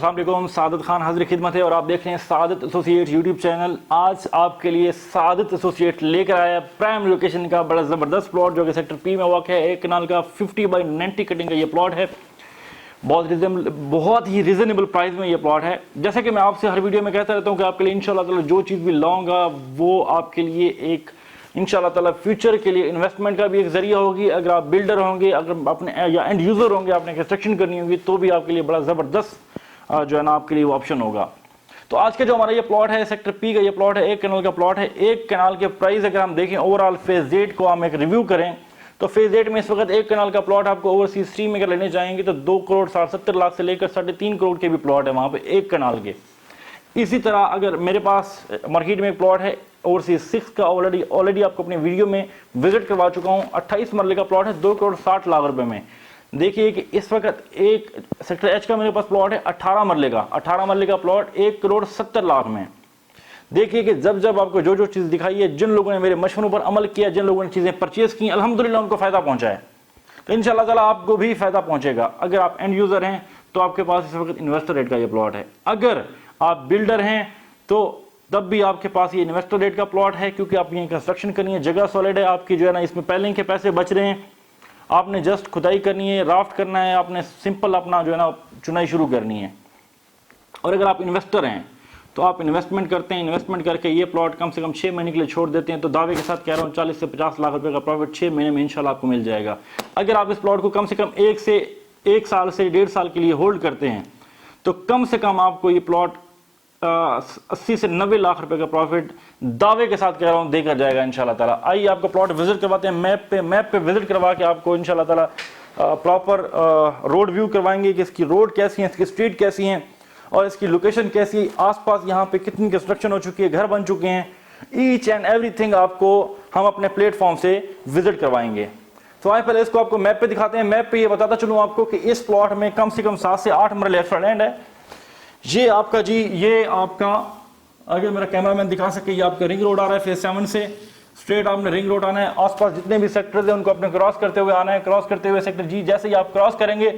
अस्सलाम वालेकुम, सादत खान हाजिर खिदमत है और आप देख रहे हैं सादत एसोसिएट यूट्यूब चैनल। आज आपके लिए सादत एसोसिएट लेकर आया प्राइम लोकेशन का बड़ा ज़बरदस्त प्लॉट जो कि सेक्टर पी में वाक़ है। एक कनाल का 50 बाई 90 कटिंग का ये प्लॉट है। बहुत ही रिजनेबल प्राइस में ये प्लॉट है। जैसे कि मैं आपसे हर वीडियो में कहता रहता हूँ कि आपके लिए इंशाल्लाह ताला जो चीज़ भी लाऊंगा वो आपके लिए एक इंशाल्लाह ताला फ्यूचर के लिए इन्वेस्टमेंट का भी एक जरिया होगी। अगर आप बिल्डर होंगे, अगर अपने या एंड यूज़र होंगे, आपने कंस्ट्रक्शन करनी होगी तो भी आपके लिए बड़ा ज़बरदस्त जो है ना आपके लिए वो ऑप्शन होगा। तो आज का जो हमारा ये प्लॉट है सेक्टर पी का ये प्लॉट है, एक कनाल का प्लॉट है। एक कनाल के प्राइस अगर हम देखें ओवरऑल फेज 8 को हम एक रिव्यू करें तो फेज 8 में इस वक्त एक कनाल का प्लॉट आपको ओवरसीज 3 में अगर लेने जाएंगे तो 2 करोड़ 70 लाख से लेकर 3.5 करोड़ के भी प्लॉट है वहाँ पे एक कनाल के। इसी तरह अगर मेरे पास मार्केट में एक प्लॉट है ओवरसीज 6 का, ऑलरेडी आपको अपने वीडियो में विजिट करवा चुका हूँ। 28 मरले का प्लॉट है 2 करोड़ 60 लाख रुपए में। देखिए कि इस वक्त एक सेक्टर एच का मेरे पास प्लॉट है 18 मरले का प्लॉट 1 करोड़ 70 लाख में। देखिए कि जब आपको जो चीज़ दिखाई है, जिन लोगों ने मेरे मशवरों पर अमल किया, जिन लोगों ने चीज़ें परचेज की, अल्हम्दुलिल्लाह उनको फ़ायदा पहुंचा है। तो इंशाल्लाह ताला आपको भी फ़ायदा पहुंचेगा। अगर आप एंड यूज़र हैं तो आपके पास इस वक्त इन्वेस्टर रेट का ये प्लॉट है। अगर आप बिल्डर हैं तो तब भी आपके पास ये इन्वेस्टर रेट का प्लॉट है, क्योंकि आप ये कंस्ट्रक्शन करनी है, जगह सॉलिड है आपकी, जो है ना इसमें पहले के पैसे बच रहे हैं। आपने जस्ट खुदाई करनी है, राफ्ट करना है, आपने सिंपल अपना जो है ना चुनाई शुरू करनी है। और अगर आप इन्वेस्टर हैं तो आप इन्वेस्टमेंट करते हैं, इन्वेस्टमेंट करके ये प्लॉट कम से कम 6 महीने के लिए छोड़ देते हैं तो दावे के साथ कह रहा हूँ 40 से 50 लाख रुपए का प्रॉफिट 6 महीने में इंशाल्लाह आपको मिल जाएगा। अगर आप इस प्लॉट को कम से कम 1 साल से 1.5 साल के लिए होल्ड करते हैं तो कम से कम आपको ये प्लॉट 80 से 90 लाख रुपए का प्रॉफिट दावे के साथ कह रहा हूं देकर जाएगा इंशाल्लाह ताला। आइए आपको प्लॉट विजिट करवाते हैं, मैप पे विजिट करवा के आपको इंशाल्लाह ताला प्रॉपर रोड व्यू करवाएंगे कि इसकी रोड कैसी है, इसकी स्ट्रीट कैसी है और इसकी लोकेशन कैसी है, आसपास यहाँ पे कितनी कंस्ट्रक्शन हो चुकी है, घर बन चुके हैं, ईच एंड एवरीथिंग आपको हम अपने प्लेटफॉर्म से विजिट करवाएंगे। तो आइए पहले इसको आपको मैप पे दिखाते हैं। मैप पे ये बताता चलूँ आपको कि इस प्लॉट में कम से कम 7 से 8 मरले एक्स्ट्रा लैंड है। ये आपका जी, ये आपका, अगर मेरा कैमरामैन दिखा सके, ये आपका रिंग रोड आ रहा है फेज 7 से स्ट्रेट आपने रिंग रोड आना है। आसपास जितने भी सेक्टर्स हैं उनको अपने क्रॉस करते हुए आना है। क्रॉस करते हुए सेक्टर जी जैसे ही आप क्रॉस करेंगे,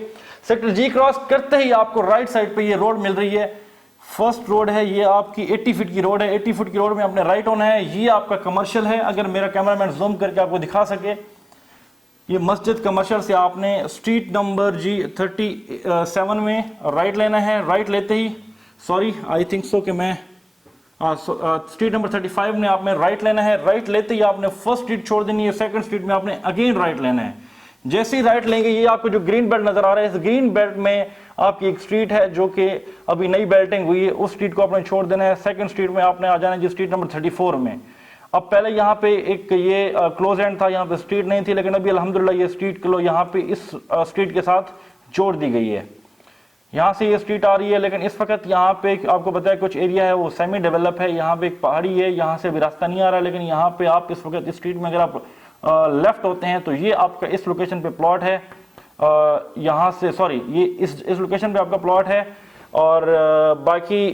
सेक्टर जी क्रॉस करते ही आपको राइट साइड पे ये रोड मिल रही है। फर्स्ट रोड है ये आपकी 80 फीट की रोड है। 80 फीट की रोड में अपने राइट होना है। ये आपका कमर्शियल है। अगर मेरा कैमरामैन जूम करके आपको दिखा सके, ये मस्जिद कमर्शियल से आपने स्ट्रीट नंबर जी 37 में राइट लेना है। राइट लेते ही, सॉरी आई थिंक सो कि मैं स्ट्रीट नंबर 35 में आपने राइट लेना है। राइट लेते ही आपने फर्स्ट स्ट्रीट छोड़ देनी है, सेकंड स्ट्रीट में आपने अगेन राइट लेना है। जैसे ही राइट लेंगे, ये आपको जो ग्रीन बेल्ट नजर आ रहा है, इस ग्रीन बेल्ट में आपकी एक स्ट्रीट है जो कि अभी नई बेल्टिंग हुई है, उस स्ट्रीट को आपने छोड़ देना है। सेकंड स्ट्रीट में आपने आ जाना है जी स्ट्रीट नंबर 34 में। अब पहले यहाँ पे एक ये क्लोज एंड था, यहाँ पे स्ट्रीट नहीं थी, लेकिन अभी अल्हम्दुलिल्लाह ये स्ट्रीट क्लो यहाँ पे इस स्ट्रीट के साथ जोड़ दी गई है। यहाँ से ये स्ट्रीट आ रही है, लेकिन इस वक्त यहाँ पे आपको बताया कुछ एरिया है वो सेमी डेवलप है। यहाँ पे एक पहाड़ी है, यहाँ से भी रास्ता नहीं आ रहा है, लेकिन यहाँ पे आप इस वक्त इस स्ट्रीट में अगर आप लेफ्ट होते हैं तो ये आपका इस लोकेशन पे प्लॉट है। यहाँ से सॉरी, ये इस लोकेशन पे आपका प्लॉट है। और बाकी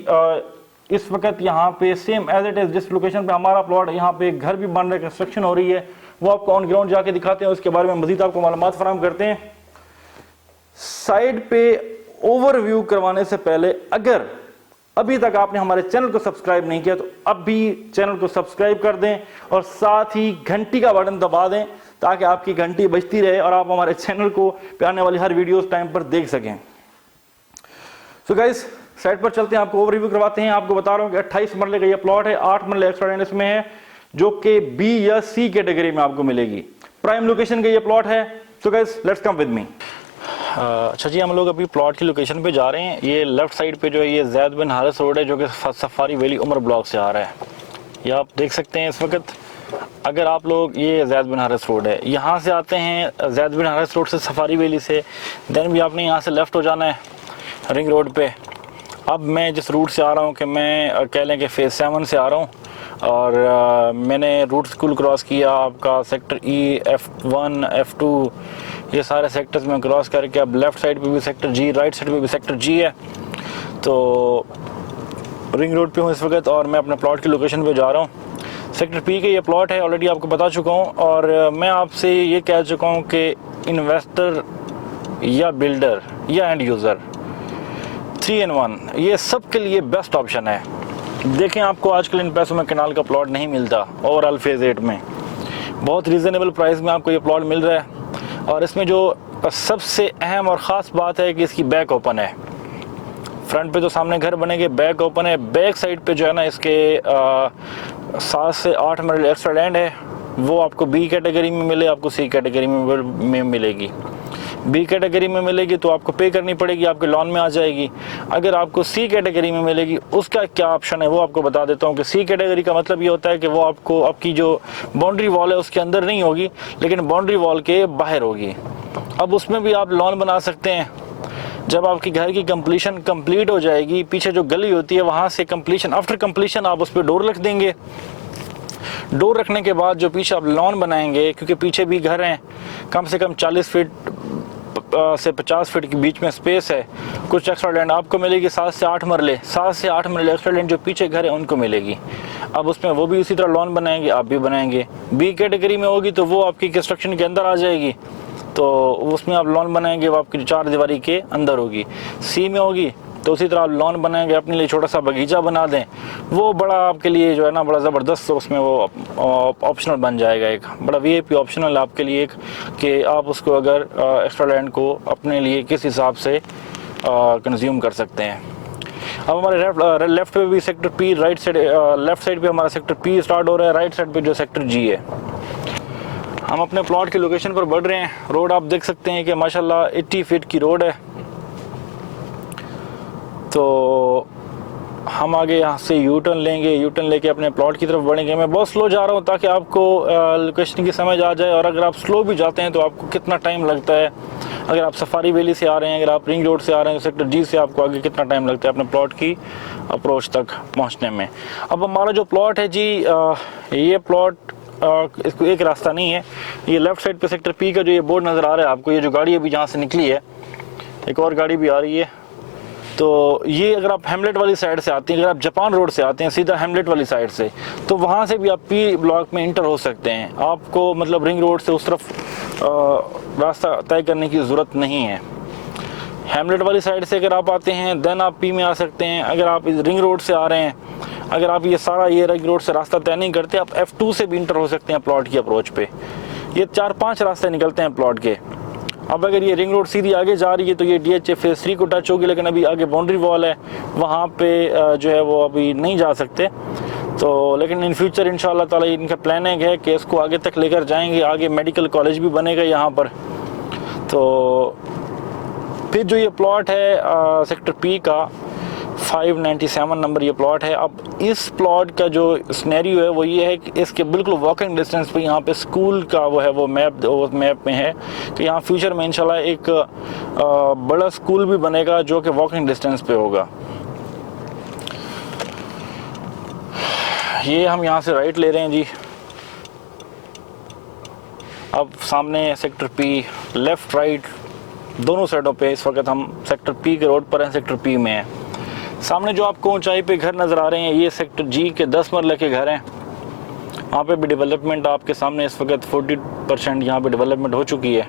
इस वक्त यहाँ पे सेम एज इट इज जिस लोकेशन पे हमारा प्लॉट है, यहाँ पे घर भी बन रहा है, कंस्ट्रक्शन हो रही है, वो आपको ऑन ग्राउंड जाके दिखाते हैं, उसके बारे में मजीद आपको मालूमात फराहम करते हैं। साइड पे ओवरव्यू करवाने से पहले अगर अभी तक आपने हमारे चैनल को सब्सक्राइब नहीं किया तो अभी चैनल को सब्सक्राइब कर दें और साथ ही घंटी का बटन दबा दें ताकि आपकी घंटी बजती रहे और आप हमारे चैनल को पे आने वाली हर वीडियोस टाइम पर देख सकें। सो गाइस, साइड पर चलते हैं, आपको ओवरव्यू करवाते हैं। आपको बता रहा हूं कि 28 मरले का ये प्लॉट है, 8 मरले एक्स्ट्रा लैंड इसमें है जो कि बी या सी कैटेगरी में आपको मिलेगी। प्राइम लोकेशन का ये प्लॉट है। So guys, let's come with me. अच्छा जी, हम लोग अभी प्लॉट की लोकेशन पे जा रहे हैं। ये लेफ्ट साइड पे जो है ये जैद बिन हारिस रोड है जो कि सफारी वैली उमर ब्लॉक से आ रहा है। ये आप देख सकते हैं इस वक्त। अगर आप लोग, ये जैद बिन हारिस रोड है, यहाँ से आते हैं जैद बिन हारिस रोड से सफारी वैली से, देन भी आपने यहाँ से लेफ्ट हो जाना है रिंग रोड पे। अब मैं जिस रूट से आ रहा हूँ कि मैं कह लें कि फेज 7 से आ रहा हूँ और मैंने रूट स्कूल क्रॉस किया आपका सेक्टर ई, F1, F2, ये सारे सेक्टर्स में क्रॉस करके अब लेफ़्ट साइड पे भी सेक्टर जी, राइट साइड पे भी सेक्टर जी है। तो रिंग रोड पे हूँ इस वक्त और मैं अपने प्लॉट की लोकेशन पे जा रहा हूँ। सेक्टर पी के ये प्लॉट है, ऑलरेडी आपको बता चुका हूँ और मैं आपसे ये कह चुका हूँ कि इन्वेस्टर या बिल्डर या एंड यूज़र 3 in 1, ये सब के लिए बेस्ट ऑप्शन है। देखें, आपको आजकल इन पैसों में कैनाल का प्लॉट नहीं मिलता। ओवरऑल फेज़ 8 में बहुत रीज़नेबल प्राइस में आपको ये प्लॉट मिल रहा है। और इसमें जो सबसे अहम और ख़ास बात है कि इसकी बैक ओपन है। फ्रंट पे तो सामने घर बनेंगे, बैक ओपन है। बैक साइड पे जो है ना इसके 7 से 8 मरले एक्स्ट्रा लैंड है, वो आपको बी कैटेगरी में मिले, आपको सी कैटेगरी में मिलेगी। बी कैटेगरी में मिलेगी तो आपको पे करनी पड़ेगी, आपके लोन में आ जाएगी। अगर आपको सी कैटेगरी में मिलेगी, उसका क्या ऑप्शन है वो आपको बता देता हूँ कि सी कैटेगरी का मतलब ये होता है कि वो आपको आपकी जो बाउंड्री वॉल है उसके अंदर नहीं होगी, लेकिन बाउंड्री वॉल के बाहर होगी। अब उसमें भी आप लोन बना सकते हैं। जब आपकी घर की कंप्लीशन कंप्लीट हो जाएगी, पीछे जो गली होती है वहाँ से कंप्लीशन, आफ्टर कंप्लीशन आप उस पर डोर रख देंगे। डोर रखने के बाद जो पीछे आप लॉन बनाएंगे, क्योंकि पीछे भी घर हैं, कम से कम 40 फीट से 50 फीट के बीच में स्पेस है। कुछ एक्स्ट्रा लैंड आपको मिलेगी 7 से 8 मरले एक्स्ट्रा लैंड जो पीछे घर है उनको मिलेगी। अब उसमें वो भी उसी तरह लॉन बनाएंगे, आप भी बनाएंगे। बी कैटेगरी में होगी तो वो आपकी कंस्ट्रक्शन के अंदर आ जाएगी, तो उसमें आप लॉन बनाएंगे, वो आपकी 4 दीवारी के अंदर होगी। सी में होगी तो उसी तरह आप लॉन बनाएंगे, अपने लिए छोटा सा बगीचा बना दें, वो बड़ा आपके लिए जो है ना बड़ा ज़बरदस्त, उसमें वो ऑप्शनल बन जाएगा, एक बड़ा वीआईपी ऑप्शनल आपके लिए, एक कि आप उसको अगर एक्स्ट्रा लैंड को अपने लिए किस हिसाब से कंज्यूम कर सकते हैं। अब हमारे लेफ्ट पे भी sector P, right side left side पे हमारा सेक्टर पी स्टार्ट हो रहा है, राइट साइड पे जो सेक्टर जी है। हम अपने प्लॉट की लोकेशन पर बढ़ रहे हैं। रोड आप देख सकते हैं कि माशाल्लाह 80 फीट की रोड है। तो हम आगे यहाँ से यू टर्न लेंगे, यू टर्न लेके अपने प्लॉट की तरफ बढ़ेंगे। मैं बहुत स्लो जा रहा हूँ ताकि आपको लोकेशन की समझ आ जाए। और अगर आप स्लो भी जाते हैं तो आपको कितना टाइम लगता है, अगर आप सफारी वैली से आ रहे हैं, अगर आप रिंग रोड से आ रहे हैं तो सेक्टर जी से आपको आगे कितना टाइम लगता है अपने प्लॉट की अप्रोच तक पहुँचने में। अब हमारा जो प्लॉट है जी, ये प्लॉट इसको एक रास्ता नहीं है। ये लेफ़्ट साइड पे सेक्टर पी का जो ये बोर्ड नज़र आ रहा है आपको, ये जो गाड़ी अभी जहाँ से निकली है, एक और गाड़ी भी आ रही है। तो ये अगर आप हेमलेट वाली साइड से आते हैं, अगर आप जापान रोड से आते हैं सीधा हेमलेट वाली साइड से, तो वहाँ से भी आप पी ब्लॉक में इंटर हो सकते हैं। आपको मतलब रिंग रोड से उस तरफ रास्ता तय करने की ज़रूरत नहीं है। हेमलेट वाली साइड से अगर आप आते हैं देन आप पी में आ सकते हैं। अगर आप रिंग रोड से आ रहे हैं, अगर आप ये सारा ये रिंग रोड से रास्ता तय नहीं करते, आप F2 से भी इंटर हो सकते हैं प्लॉट की अप्रोच पे। ये 4-5 रास्ते निकलते हैं प्लॉट के। अब अगर ये रिंग रोड सीधी आगे जा रही है तो ये DHA फेज़ 3 को टच होगी, लेकिन अभी आगे बाउंड्री वॉल है, वहाँ पे जो है वो अभी नहीं जा सकते। तो लेकिन इन फ्यूचर इंशाल्लाह ताला इनका प्लानिंग है कि इसको आगे तक लेकर जाएंगे। आगे मेडिकल कॉलेज भी बनेगा यहाँ पर। तो फिर जो ये प्लॉट है सेक्टर पी का 597 नंबर ये प्लॉट है। अब इस प्लॉट का जो सिनेरियो है वो ये है कि इसके बिल्कुल वॉकिंग डिस्टेंस पे यहाँ पे स्कूल का वो है, वो मैप में है कि यहाँ फ्यूचर में इंशाल्लाह एक बड़ा स्कूल भी बनेगा जो कि वॉकिंग डिस्टेंस पे होगा। ये हम यहाँ से राइट ले रहे हैं जी। अब सामने सेक्टर पी, लेफ़्ट राइट दोनों साइडों पे इस वक्त हम सेक्टर पी के रोड पर हैं, सेक्टर पी में है। सामने जो आपको ऊंचाई पे घर नज़र आ रहे हैं ये सेक्टर जी के 10 मरले के घर हैं। वहाँ पे भी डेवलपमेंट आपके सामने इस वक्त 40% यहाँ पे डेवलपमेंट हो चुकी है।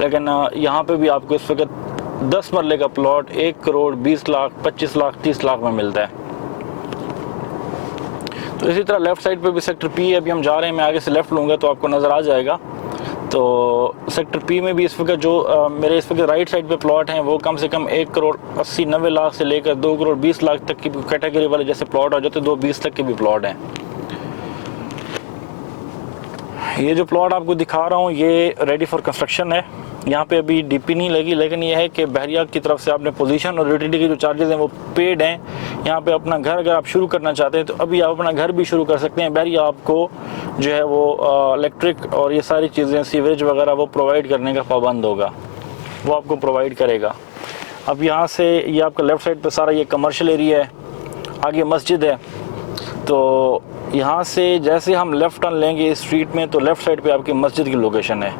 लेकिन यहाँ पे भी आपको इस वक्त 10 मरले का प्लॉट 1 करोड़ 20 लाख 25 लाख 30 लाख में मिलता है। तो इसी तरह लेफ़्ट साइड पे भी सेक्टर पी है। अभी हम जा रहे हैं, मैं आगे से लेफ़्ट लूँगा तो आपको नज़र आ जाएगा। तो सेक्टर पी में भी इस वक्त जो मेरे इस वक्त राइट साइड पे प्लॉट हैं वो कम से कम 1 करोड़ 80-90 लाख से लेकर 2 करोड़ 20 लाख तक की कैटेगरी वाले जैसे प्लॉट हो जाते, 2-20 तक के भी प्लॉट हैं। ये जो प्लॉट आपको दिखा रहा हूँ ये रेडी फॉर कंस्ट्रक्शन है। यहाँ पे अभी डीपी नहीं लगी, लेकिन यह है कि बहरिया की तरफ से आपने पोजीशन और यूटिलिटी के जो चार्जेस हैं वो पेड हैं। यहाँ पे अपना घर अगर आप शुरू करना चाहते हैं तो अभी आप अपना घर भी शुरू कर सकते हैं। बहरिया आपको जो है वो इलेक्ट्रिक और ये सारी चीज़ें सीवरेज वगैरह वो प्रोवाइड करने का पाबंद होगा, वो आपको प्रोवाइड करेगा। अब यहाँ से ये आपका लेफ़्ट साइड पर सारा ये कमर्शियल एरिया है, आगे मस्जिद है। तो यहाँ से जैसे हम लेफ़्ट टर्न लेंगे इस स्ट्रीट में तो लेफ़्ट साइड पे आपकी मस्जिद की लोकेशन है।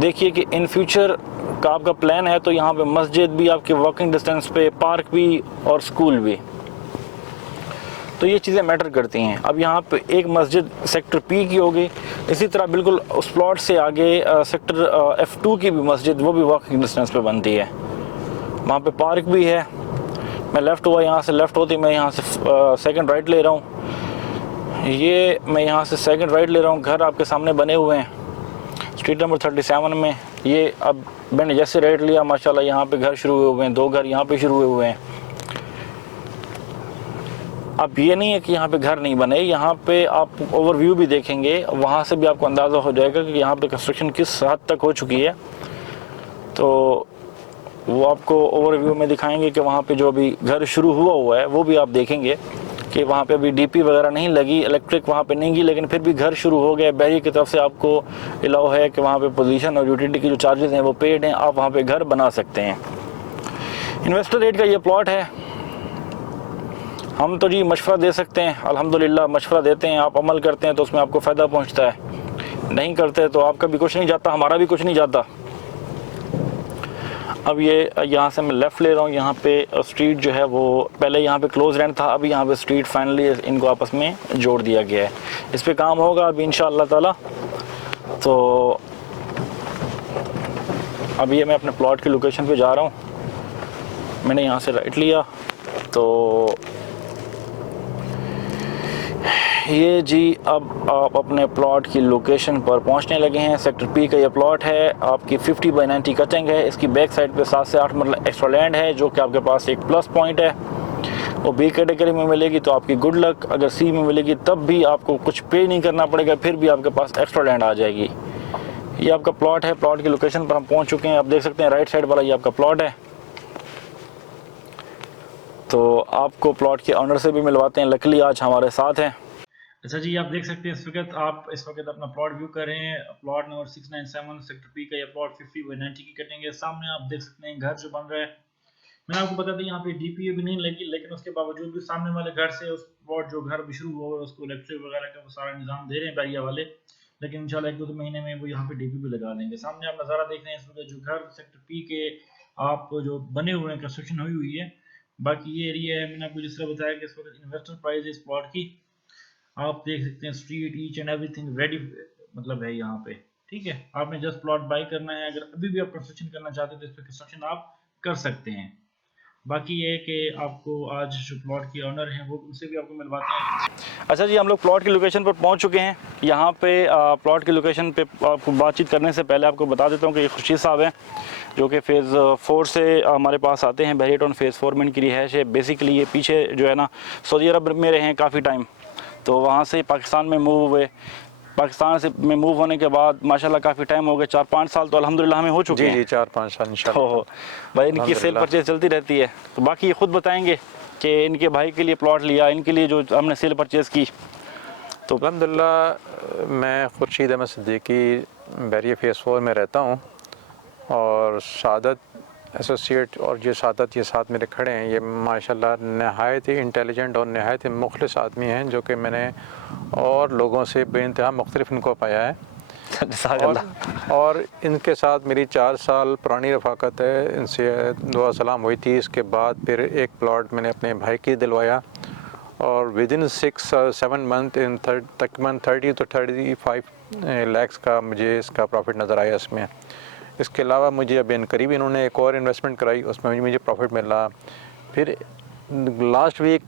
देखिए कि इन फ्यूचर का आपका प्लान है तो यहाँ पे मस्जिद भी आपके वॉकिंग डिस्टेंस पे, पार्क भी और स्कूल भी, तो ये चीज़ें मैटर करती हैं। अब यहाँ पे एक मस्जिद सेक्टर पी की होगी, इसी तरह बिल्कुल उस प्लॉट से आगे सेक्टर F2 की भी मस्जिद वो भी वॉकिंग डिस्टेंस पे बनती है। वहाँ पे पार्क भी है, मैं लेफ़्ट हुआ, यहाँ से लेफ़्ट होती मैं यहाँ से सेकंड राइट ले रहा हूँ। ये मैं यहाँ से सेकंड राइट ले रहा हूँ। घर आपके सामने बने हुए हैं स्ट्रीट नंबर 37 में। ये अब मैंने जैसे राइट लिया माशाल्लाह यहाँ पे घर शुरू हुए हैं, 2 घर यहाँ पे शुरू हुए हैं। अब ये नहीं है कि यहाँ पे घर नहीं बने, यहाँ पे आप ओवरव्यू भी देखेंगे, वहाँ से भी आपको अंदाज़ा हो जाएगा कि यहाँ पे कंस्ट्रक्शन किस हद तक हो चुकी है। तो वो आपको ओवरव्यू में दिखाएंगे कि वहाँ पे जो अभी घर शुरू हुआ है वो भी आप देखेंगे कि वहाँ पे अभी डीपी वगैरह नहीं लगी, इलेक्ट्रिक वहाँ पे नहीं की, लेकिन फिर भी घर शुरू हो गया। बैरियर की तरफ से आपको अलाउ है कि वहाँ पे पोजीशन और यूटिलिटी की जो चार्जेस हैं वो पेड हैं, आप वहाँ पे घर बना सकते हैं। इन्वेस्टर रेट का ये प्लॉट है। हम तो जी मशवरा दे सकते हैं, अल्हम्दुलिल्लाह मशवरा देते हैं, आप अमल करते हैं तो उसमें आपको फ़ायदा पहुँचता है, नहीं करते तो आपका भी कुछ नहीं जाता, हमारा भी कुछ नहीं जाता। अब ये यहाँ से मैं लेफ़्ट ले रहा हूँ। यहाँ पे स्ट्रीट जो है वो पहले यहाँ पे क्लोज रेंट था, अभी यहाँ पे स्ट्रीट फाइनली इनको आपस में जोड़ दिया गया है। इस पे काम होगा अभी इंशाअल्लाह ताला। तो अब ये मैं अपने प्लॉट की लोकेशन पे जा रहा हूँ। मैंने यहाँ से राइट लिया तो ये जी अब आप अपने प्लॉट की लोकेशन पर पहुंचने लगे हैं। सेक्टर पी का ये प्लॉट है, आपकी 50/90 कटिंग है। इसकी बैक साइड पे 7 से 8 मतलब एक्स्ट्रा लैंड है, जो कि आपके पास एक प्लस पॉइंट है। वो बी कैटेगरी में मिलेगी तो आपकी गुड लक, अगर सी में मिलेगी तब भी आपको कुछ पे नहीं करना पड़ेगा, फिर भी आपके पास एक्स्ट्रा लैंड आ जाएगी। ये आपका प्लॉट है। प्लॉट की लोकेशन पर हम पहुँच चुके हैं। आप देख सकते हैं राइट साइड वाला ये आपका प्लॉट है। तो आपको प्लॉट के ऑनर से भी मिलवाते हैं, लकली आज हमारे साथ हैं। अच्छा जी, आप देख सकते हैं इस वक्त अपना प्लॉट व्यू कर रहे हैं। प्लॉट नंबर 697 सेक्टर पी का ये प्लॉट 50/90 की कटिंग है। सामने आप देख सकते हैं घर जो बन रहा है। मैंने आपको बता दिया यहाँ पे डीपीए भी नहीं लगी, लेकिन उसके बावजूद भी सामने वाले घर से उस प्लॉट जो घर भी शुरू हुआ है उसको इलेक्ट्रिक वगैरह का वो सारा निजाम दे रहे हैं बैरिया वाले। लेकिन इंशाल्लाह 1-2 महीने में वो यहाँ पे डीपी भी लगा देंगे। सामने आप नज़ारा देख रहे हैं इस वक्त जो घर सेक्टर पी के आप जो बने हुए हैं, कंस्ट्रक्शन हुई है। बाकी ये एरिया है, मैंने आपको जिस तरह बताया कि इस वक्त इन्वेस्टर प्राइस है इस प्लॉट की। आप देख सकते हैं street each and everything ready मतलब है यहाँ पे। ठीक है, आपने जस्ट प्लॉट बाय करना है। अगर अभी भी आप कंस्ट्रक्शन करना चाहते हैं तो इस पर कंस्ट्रक्शन आप कर सकते हैं। बाकी ये कि आपको आज जो प्लॉट के ऑनर हैं वो उनसे भी आपको मिलवाते हैं। अच्छा जी, हम लोग प्लॉट की लोकेशन पर पहुंच चुके हैं। यहाँ पे प्लॉट की लोकेशन पे आपको बातचीत करने से पहले आपको बता देता हूँ कि ये खुर्शीद साहब हैं जो कि फ़ेज़ 4 से हमारे पास आते हैं। बहरिया टाउन फ़ेज़ 4 में इनकी रिहाइश है। बेसिकली ये पीछे जो है ना सऊदी अरब में रहे हैं काफ़ी टाइम, तो वहाँ से पाकिस्तान में मूव हुए। पाकिस्तान से में मूव होने के बाद माशाल्लाह काफ़ी टाइम हो गया, 4-5 साल तो अल्हम्दुलिल्लाह हमें हो चुके हैं। जी 4-5 साल इंशाल्लाह। तो भाई इनकी सेल परचेज चलती रहती है। तो बाकी ये खुद बताएंगे कि इनके भाई के लिए प्लॉट लिया, इनके लिए जो हमने सेल परचेज़ की। तो अल्हम्दुलिल्लाह मैं खुर्शीद अहमद सिद्दीकी बहरिया फ़ेज़ 4 में रहता हूँ और सादत एसोसिएट और जो सादत ये साथ मेरे खड़े हैं, ये माशाल्लाह नहायत ही इंटेलिजेंट और नहायत ही मुखलिस आदमी हैं जो कि मैंने और लोगों से बेइंतहा मुख्तलिफ इनको पाया है। और इनके साथ मेरी 4 साल पुरानी रफ़ाकत है। इनसे दुआ सलाम हुई थी। इसके बाद फिर एक प्लॉट मैंने अपने भाई की दिलवाया और विदिन 6-7 मंथ इन तकरीबन 30 to 35 लाख का मुझे इसका प्रॉफिट नज़र आया इसमें। इसके अलावा मुझे अब इन करीब इन्होंने एक और इन्वेस्टमेंट कराई, उसमें मुझे प्रॉफिट मिला। फिर लास्ट वीक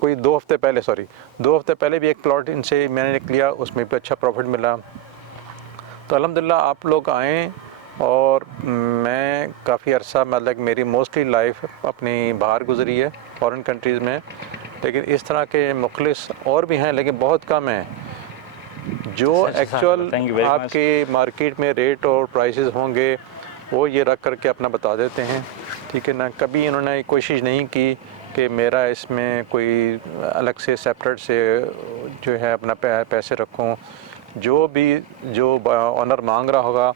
कोई 2 हफ्ते पहले भी एक प्लॉट इनसे मैंने लिया, उसमें भी अच्छा प्रॉफिट मिला। तो अल्हम्दुलिल्लाह आप लोग आएँ। और मैं काफ़ी अरसा मतलब मेरी मोस्टली लाइफ अपनी बाहर गुजरी है फॉरेन कंट्रीज़ में, लेकिन इस तरह के मुखलिस और भी हैं लेकिन बहुत कम हैं जो एक्चुअल आपके मार्केट में रेट और प्राइसेस होंगे वो ये रख करके अपना बता देते हैं। ठीक है ना, कभी इन्होंने कोशिश नहीं की कि मेरा इसमें कोई अलग से सेपरेट से जो है अपना पैसे रखूं। जो ऑनर मांग रहा होगा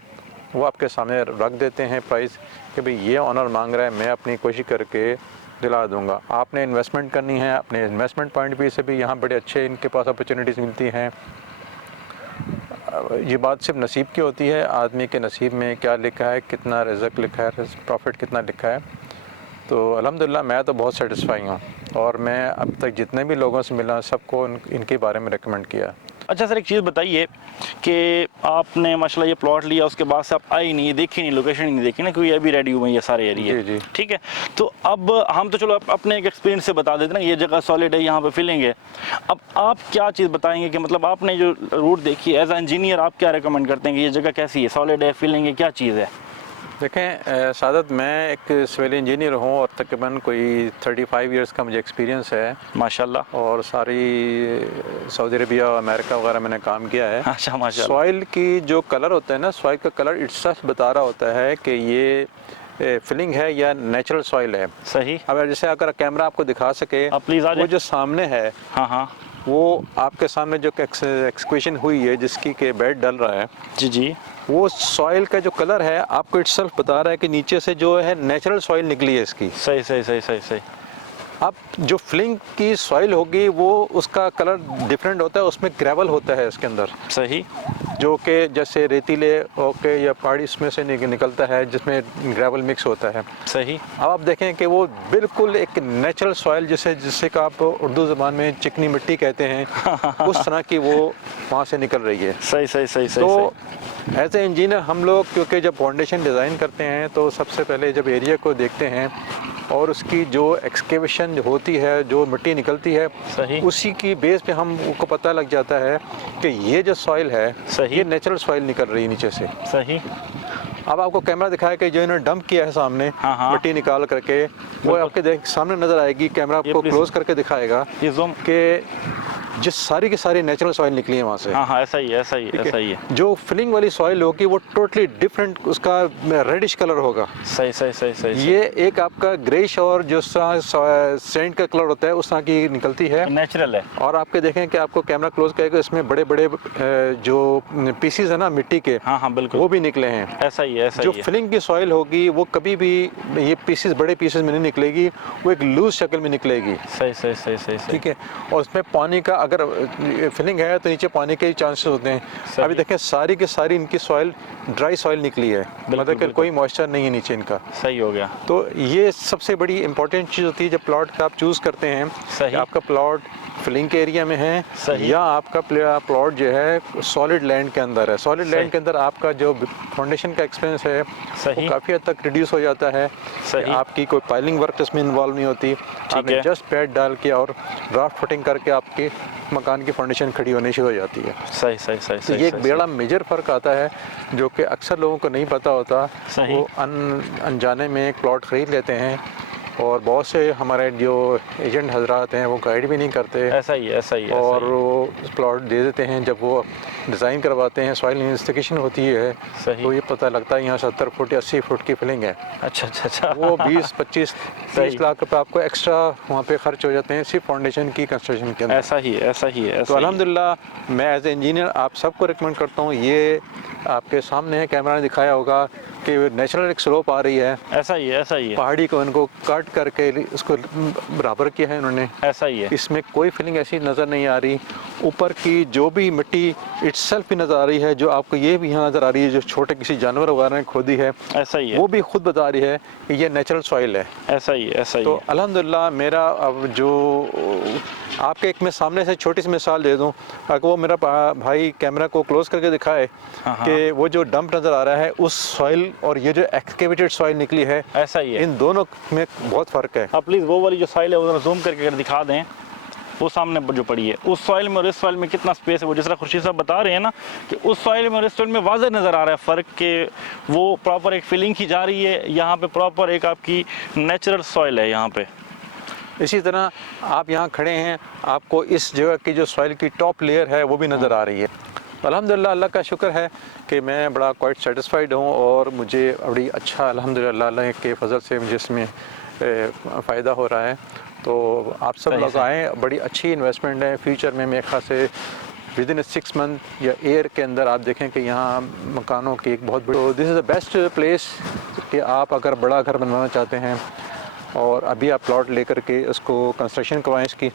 वो आपके सामने रख देते हैं प्राइस कि भाई ये ऑनर मांग रहा है, मैं अपनी कोशिश करके दिला दूंगा। आपने इन्वेस्टमेंट करनी है, अपने इन्वेस्टमेंट पॉइंट व्यू से भी यहाँ बड़े अच्छे इनके पास अपॉर्चुनिटीज़ मिलती हैं। ये बात सिर्फ नसीब की होती है, आदमी के नसीब में क्या लिखा है, कितना रिज़्क लिखा है, प्रॉफिट कितना लिखा है। तो अल्हम्दुलिल्लाह मैं तो बहुत सेटिस्फाई हूँ और मैं अब तक जितने भी लोगों से मिला सबको इनके बारे में रिकमेंड किया। अच्छा सर, एक चीज़ बताइए कि आपने माशाल्लाह ये प्लॉट लिया, उसके बाद से आप आई नहीं, देखी नहीं, लोकेशन ही नहीं देखी ना, क्योंकि अभी रेडी हुए ये सारे एरिया। जी जी। ठीक है, तो अब हम तो चलो अपने एक एक्सपीरियंस से बता देते ना, ये जगह सॉलिड है, यहाँ पे फिलिंग है। अब आप क्या चीज़ बताएंगे कि मतलब आपने जो रूट देखी एज ए इंजीनियर, आप क्या रिकमेंड करते हैं कि ये जगह कैसी है, सॉलिड है, फिलिंग है, क्या चीज़ है? देखें सादत, मैं एक सिविल इंजीनियर हूँ और तकरीबन कोई 35 इयर्स का मुझे एक्सपीरियंस है माशाल्लाह। और सारी सऊदी अरबिया अमेरिका वगैरह मैंने काम किया है। अच्छा माशाल्लाह। सॉइल की जो कलर होता है ना, सॉइल का कलर इट्सल्फ बता रहा होता है कि ये फिलिंग है या नेचुरल सॉइल है। सही। अब जैसे अगर कैमरा आपको दिखा सके, आप प्लीज़ आ वो जाए। जो सामने है, हाँ हाँ वो आपके सामने जो एक्सक्वेशन हुई है जिसकी के बेड डल रहा है, जी जी। वो सॉइल का जो कलर है आपको इट्सल्फ बता रहा है कि नीचे से जो है नेचुरल सॉइल निकली है इसकी। सही सही सही सही सही। अब जो फिलिंग की सॉइल होगी वो उसका कलर डिफरेंट होता है, उसमें ग्रेवल होता है इसके अंदर, सही। जो कि जैसे रेतीले ओके या पहाड़ी इसमें से निकलता है जिसमें ग्रेवल मिक्स होता है। सही। अब आप देखें कि वो बिल्कुल एक नेचुरल सॉइल जिसे का आप उर्दू ज़बान में चिकनी मिट्टी कहते हैं, उस तरह की वो वहाँ से निकल रही है। सही सही सही सही। तो एज ए इंजीनियर हम लोग क्योंकि जब फाउंडेशन डिज़ाइन करते हैं तो सबसे पहले जब एरिया को देखते हैं और उसकी जो एक्सकेवेशन होती है, जो मिट्टी निकलती है, सही। उसी की बेस पे हमको पता लग जाता है कि ये जो सॉइल है, सही। ये नेचुरल सॉइल निकल रही है नीचे से। सही। अब आपको कैमरा दिखाया कि जो इन्होंने डंप किया है सामने, हाँ हाँ। मिट्टी निकाल करके, वो आपके सामने नज़र आएगी। कैमरा आपको क्लोज करके दिखाएगा ये जूम कि जिस सारी की सारी नेचुरल सॉइल निकली है वहाँ से। हाँ हाँ, ऐसा ही है, ऐसा ही है, ऐसा ही है। जो फिलिंग वाली सॉइल होगी वो टोटली डिफरेंट, उसका रेडिश कलर होगा। सही सही सही सही। ये एक आपका ग्रेश और जो सैंड का कलर होता है उस तरह की निकलती है, नेचुरल है। और आपके देखें कि आपको कैमरा क्लोज करेगा, इसमें बड़े बड़े जो पीसीज है ना मिट्टी के, हाँ हाँ बिल्कुल, वो भी निकले हैं। ऐसा ही है, ऐसा जो ही है। फिलिंग की सॉइल होगी वो कभी भी ये पीसेस बड़े पीसेस में नहीं निकलेगी, वो एक लूज शक्ल में निकलेगी। सही सही सही सही। ठीक है, और उसमें पानी का अगर फिलिंग है तो नीचे पानी के चांसेस होते हैं। अभी देखें सारी की सारी इनकी सॉइल ड्राई सॉइल निकली है, मतलब कि कोई मॉइस्चर नहीं है नीचे इनका। सही हो गया। तो ये सबसे बड़ी इंपॉर्टेंट चीज़ होती है जब प्लॉट का आप चूज़ करते हैं। सही। आपका प्लॉट फिलिंग के एरिया में है, सही। या आपका प्लॉट जो है सॉलिड लैंड के अंदर है। सॉलिड लैंड के अंदर आपका जो फाउंडेशन का एक्सपेंस है सही। वो काफ़ी हद तक रिड्यूस हो जाता है। सही। आपकी कोई पाइलिंग वर्क इसमें इन्वॉल्व नहीं होती, आपने जस्ट पैड डाल के और ड्राफ्ट फुटिंग करके आपके मकान की फाउंडेशन खड़ी होनी शुरू हो जाती है। सही सही सही तो सही। ये एक बड़ा मेजर फ़र्क आता है जो कि अक्सर लोगों को नहीं पता होता। सही। वो अनजाने में एक प्लॉट ख़रीद लेते हैं और बहुत से हमारे जो एजेंट हजरात हैं वो गाइड भी नहीं करते। ऐसा ही है, ऐसा ही है। और वो प्लॉट दे देते हैं, जब वो डिज़ाइन करवाते हैं, सॉइल इन्वेस्टिगेशन होती है, सही। तो ये पता लगता है यहाँ 70 फुट या 80 फुट की फिलिंग है। अच्छा अच्छा अच्छा। वो 20-25-30 लाख रुपए आपको एक्स्ट्रा वहाँ पे खर्च हो जाते हैं सिर्फ फाउंडेशन की कंस्ट्रक्शन के अंदर। ऐसा ही है, ऐसा ही है। तो अल्हम्दुलिल्लाह मैं एज ए इंजीनियर आप सबको रिकमेंड करता हूँ, ये आपके सामने है, कैमरा ने दिखाया होगा कि नेचुरल एक स्लोप आ रही है। ऐसा ही है, ऐसा ही है। पहाड़ी को इनको कट करके उसको बराबर किया है इन्होंने। ऐसा ही है। इसमें कोई फिलिंग ऐसी नज़र नहीं आ रही। ऊपर की जो भी मिट्टी इट्सल्फ भी नज़र आ रही है, जो आपको ये भी यहाँ नज़र आ रही है जो छोटे किसी जानवर वगैरह ने खोदी है, ऐसा ही है। वो भी खुद बता रही है कि ये नेचुरल सॉइल है। ऐसा ही है, ऐसा ही तो है। अल्हम्दुलिल्लाह मेरा अब जो आपके एक मैं सामने से छोटी सी मिसाल दे दूं, अगर वो मेरा भाई कैमरा को क्लोज करके दिखाए कि वो जो डंप नज़र आ रहा है उस सॉइल और ये जो एक्सकेवेटेड सॉइल निकली है, ऐसा ही है। इन दोनों में बहुत फ़र्क है। आप प्लीज़ वो वाली जो सॉइल है वो जूम करके अगर दिखा दें, वो सामने जो पड़ी है, उस सॉइल में और इस सॉइल में कितना स्पेस है। वो जिस तरह खुर्शीद साहब बता रहे हैं ना कि उस सॉइल में और इस सॉइल में वाज़ह नज़र आ रहा है फ़र्क, कि वो प्रॉपर एक फिलिंग की जा रही है, यहाँ पे प्रॉपर एक आपकी नेचुरल सॉइल है यहाँ पे। इसी तरह आप यहाँ खड़े हैं, आपको इस जगह की जो सॉइल की टॉप लेयर है वो भी नज़र आ रही है। अल्हम्दुलिल्लाह अल्लाह का शुक्र है कि मैं बड़ा क्वाइट सेटिस्फाइड हूँ और मुझे बड़ी अच्छा अल्हम्दुलिल्लाह अल्लाह के फजल से मुझे इसमें फ़ायदा हो रहा है। तो आप सब लोग आएँ, बड़ी अच्छी इन्वेस्टमेंट है। फ्यूचर में मेरे ख्याल से विदिन 6 मंथ या ईयर के अंदर आप देखें कि यहाँ मकानों की एक बहुत बड़ी, तो this is the best place कि आप अगर बड़ा घर बनवाना चाहते हैं और अभी आप प्लॉट लेकर के उसको कंस्ट्रक्शन करवाएं इसकी,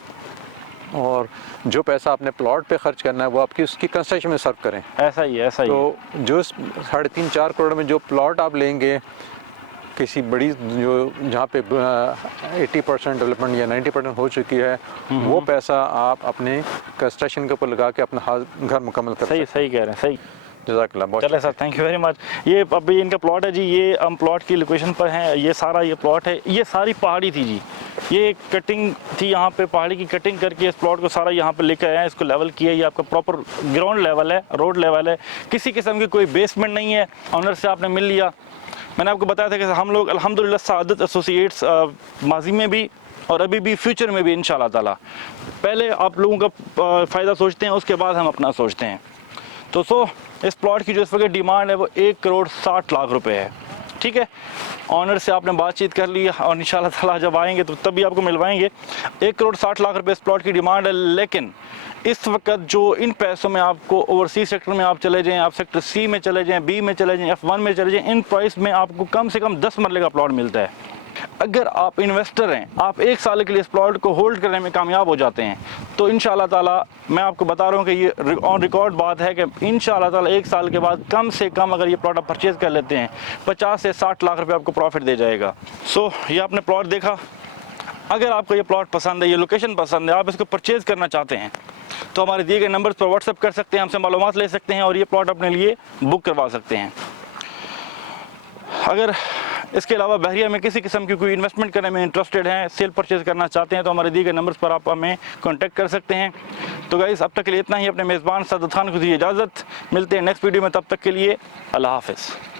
और जो पैसा आपने प्लॉट पे खर्च करना है वो आपकी उसकी कंस्ट्रक्शन में सर्व करें। ऐसा ही है, ऐसा ही है। तो जो 3.5-4 करोड़ में जो प्लॉट आप लेंगे किसी बड़ी जो जहाँ पे 80% डेवलपमेंट या 90% हो चुकी है, वो पैसा आप अपने कंस्ट्रक्शन के ऊपर लगा के अपना घर मुकम्मल कर सकते हैं। सही कह रहे हैं, सही। जज़ाकल्लाह, बहुत चले sir, thank you very much. ये अभी इनका प्लॉट है जी, ये हम प्लॉट की लोकेशन पर हैं। ये सारा ये प्लॉट है, ये सारी पहाड़ी थी जी, ये कटिंग थी यहाँ पे, पहाड़ी की कटिंग करके इस प्लॉट को सारा यहाँ पे लेकर आए हैं, इसको लेवल किया। ये आपका प्रॉपर ग्राउंड लेवल है, रोड लेवल है, किसी किस्म की कोई बेसमेंट नहीं है। ऑनर से आपने मिल लिया। मैंने आपको बताया था कि हम लोग अल्हम्दुलिल्लाह सादत एसोसिएट्स माजी में भी और अभी भी फ्यूचर में भी इंशाल्लाह ताला पहले आप लोगों का फ़ायदा सोचते हैं, उसके बाद हम अपना सोचते हैं। तो इस प्लॉट की जो इस वक्त डिमांड है वो 1,60,00,000 रुपए है। ठीक है, ऑनर से आपने बातचीत कर ली और इंशाल्लाह ताला जब आएंगे तो तभी आपको मिलवाएंगे। 1,60,00,000 रुपए इस प्लॉट की डिमांड है। लेकिन इस वक्त जो इन पैसों में आपको ओवरसीज सेक्टर में आप चले जाएं, आप सेक्टर सी में चले जाएं, बी में चले जाएं, F1 में चले जाएं, इन प्राइस में आपको कम से कम 10 मरले का प्लॉट मिलता है। अगर आप इन्वेस्टर हैं, आप 1 साल के लिए इस प्लॉट को होल्ड करने में कामयाब हो जाते हैं, तो इंशाल्लाह ताला मैं आपको बता रहा हूँ कि ये ऑन रिकॉर्ड बात है कि इंशाल्लाह ताला 1 साल के बाद कम से कम अगर ये प्लॉट आप परचेज़ कर लेते हैं 50 से 60 लाख रुपए आपको प्रॉफिट दे जाएगा। ये आपने प्लॉट देखा। अगर आपको ये प्लॉट पसंद है, ये लोकेशन पसंद है, आप इसको परचेज़ करना चाहते हैं, तो हमारे दिए गए नंबर पर व्हाट्सअप कर सकते हैं, हमसे मालूमात ले सकते हैं और ये प्लॉट अपने लिए बुक करवा सकते हैं। अगर इसके अलावा बहरिया में किसी किस्म की कोई इन्वेस्टमेंट करने में इंटरेस्टेड हैं, सेल परचेज करना चाहते हैं, तो हमारे दिए गए नंबर्स पर आप हमें कांटेक्ट कर सकते हैं। तो गाइस, अब तक के लिए इतना ही। अपने मेज़बान सादत खान को दीजिए इजाज़त। मिलते हैं नेक्स्ट वीडियो में, तब तक के लिए अल्लाह हाफ़िज़।